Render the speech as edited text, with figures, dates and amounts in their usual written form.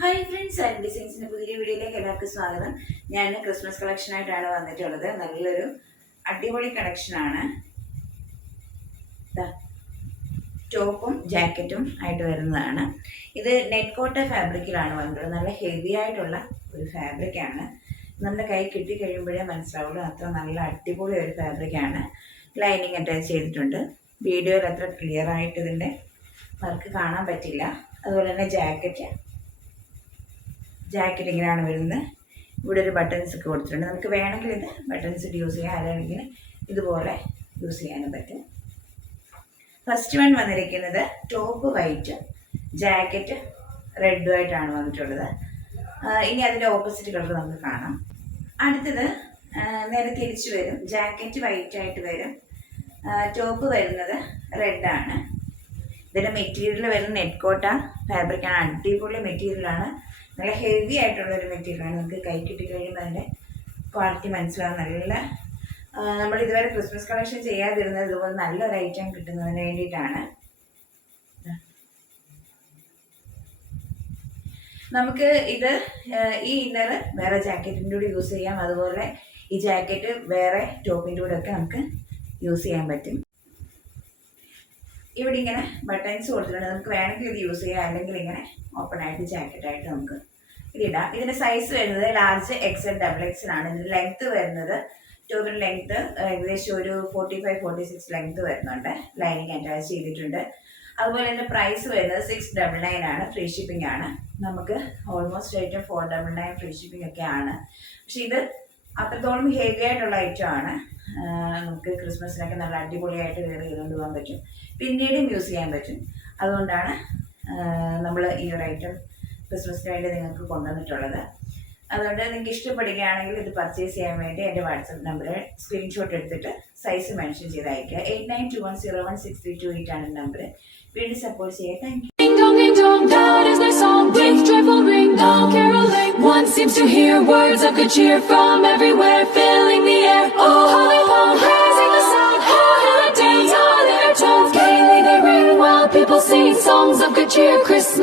Hi friends, and ഡിസൈൻസിന്റെ പുതിയ വീഡിയോയിലേക്ക് എല്ലാവർക്കും സ്വാഗതം. ഞാൻ ക്രിസ്മസ് കളക്ഷൻ ആയിട്ടാണ് വന്നിട്ടുള്ളത്. നല്ലൊരു അടിപൊളി കളക്ഷനാണ്. ടോപ്പും ജാക്കറ്റും ആയിട്ട് വരുന്നതാണ്. ഇത് നെറ്റ് കോട്ട ഫാബ്രിക്കിലാണ് വന്നിട്ടുള്ളത്. നല്ല ഹെവി ആയിട്ടുള്ള ഒരു ഫാബ്രിക്കാണ്. നമ്മുടെ കൈ കിട്ടിക്കഴിയുമ്പോഴേ മനസ്സിലാവുള്ളൂ, അത്ര നല്ല അടിപൊളി ഒരു ഫാബ്രിക്കാണ്. ലൈനിങ് അറ്റാച്ച് ചെയ്തിട്ടുണ്ട്. വീഡിയോയിൽ അത്ര ക്ലിയർ ആയിട്ട് ഇതിൻ്റെ വർക്ക് കാണാൻ പറ്റില്ല. അതുപോലെ തന്നെ ജാക്കറ്റ് ഇങ്ങനെയാണ് വരുന്നത്. ഇവിടെ ഒരു ബട്ടൺസ് ഒക്കെ കൊടുത്തിട്ടുണ്ട്. നമുക്ക് വേണമെങ്കിൽ ഇത് ബട്ടൺസ് ഇട്ട് യൂസ് ചെയ്യാം, അല്ലെങ്കിൽ ഇതുപോലെ യൂസ് ചെയ്യാനും പറ്റും. ഫസ്റ്റ് വൺ വന്നിരിക്കുന്നത് ടോപ്പ് വൈറ്റ്, ജാക്കറ്റ് റെഡും ആയിട്ടാണ് വന്നിട്ടുള്ളത്. ഇനി അതിൻ്റെ ഓപ്പോസിറ്റ് കളർ നമുക്ക് കാണാം. അടുത്തത് നേരെ തിരിച്ചു വരും. ജാക്കറ്റ് വൈറ്റ് ആയിട്ട് വരും. ടോപ്പ് വരുന്നത് റെഡാണ്. ഇതിൻ്റെ മെറ്റീരിയൽ വരുന്ന നെറ്റ് കോട്ട ഫാബ്രിക്കാണ്. അടിപൊളി മെറ്റീരിയലാണ്. നല്ല ഹെവി ആയിട്ടുള്ളൊരു മെറ്റീരിയലാണ്. നമുക്ക് കൈ കിട്ടിക്കഴിയുമ്പോൾ അതിൻ്റെ ക്വാളിറ്റി മനസ്സിലാവും. നല്ല നമ്മൾ ഇതുവരെ ക്രിസ്മസ് കളക്ഷൻ ചെയ്യാതിരുന്നത് ഇതുപോലെ നല്ലൊരു ഐറ്റം കിട്ടുന്നതിന് വേണ്ടിയിട്ടാണ്. നമുക്ക് ഇത് ഈ ഇന്നർ വേറെ ജാക്കറ്റിൻ്റെ കൂടെ യൂസ് ചെയ്യാം. അതുപോലെ ഈ ജാക്കറ്റ് വേറെ ടോപ്പിൻ്റെ കൂടെ ഒക്കെ നമുക്ക് യൂസ് ചെയ്യാൻ പറ്റും. ഇവിടെ ഇങ്ങനെ ബട്ടൺസ് കൊടുത്തിട്ടുണ്ട്. നമുക്ക് വേണമെങ്കിൽ ഇത് യൂസ് ചെയ്യാം, അല്ലെങ്കിൽ ഇങ്ങനെ ഓപ്പൺ ആയിട്ട് ജാക്കറ്റായിട്ട് നമുക്ക് ഇതിടാം. ഇതിൻ്റെ സൈസ് വരുന്നത് ലാർജ് XL XXL ആണ്. ഇതിൻ്റെ ലെങ്ത്ത് വരുന്നത് ടോപ്പിൻ്റെ ലെങ്ത്ത് ഏകദേശം ഒരു 45-46 ലെങ്ത്ത് വരുന്നുണ്ട്. ലൈനിങ് അറ്റാച്ച് ചെയ്തിട്ടുണ്ട്. അതുപോലെ ഇതിൻ്റെ പ്രൈസ് വരുന്നത് 699 ആണ്. ഫ്രീ ഷിപ്പിംഗ് ആണ്. നമുക്ക് ഓൾമോസ്റ്റ് റേറ്റ് 499 ഫ്രീ ഷിപ്പിംഗ് ഒക്കെ ആണ്. പക്ഷെ ഇത് അത്രത്തോളം ഹെവി ആയിട്ടുള്ള ഐറ്റം ആണ്. നമുക്ക് ക്രിസ്മസിനൊക്കെ നല്ല അടിപൊളിയായിട്ട് വേറെ ചെയ്തുകൊണ്ട് പോകാൻ പറ്റും. പിന്നീടും യൂസ് ചെയ്യാൻ പറ്റും. അതുകൊണ്ടാണ് നമ്മൾ ഈ ഒരു ഐറ്റം ക്രിസ്മസിന് വേണ്ടി നിങ്ങൾക്ക് കൊണ്ടുവന്നിട്ടുള്ളത്. അതുകൊണ്ട് നിങ്ങൾക്ക് ഇഷ്ടപ്പെടുകയാണെങ്കിൽ ഇത് പർച്ചേസ് ചെയ്യാൻ വേണ്ടി എൻ്റെ വാട്സപ്പ് നമ്പർ സ്ക്രീൻഷോട്ട് എടുത്തിട്ട് സൈസ് മെൻഷൻ ചെയ്ത് അയക്കുക. 8921016328 ആണ് നമ്പർ. വീണ്ടും സപ്പോർട്ട് ചെയ്യുക. Thank you. One seems to hear words of good cheer from everywhere, filling the air. Oh, holy Paul, raising the sound. Holidays are their tones, gaily they ring while people sing songs of good cheer. Christmas.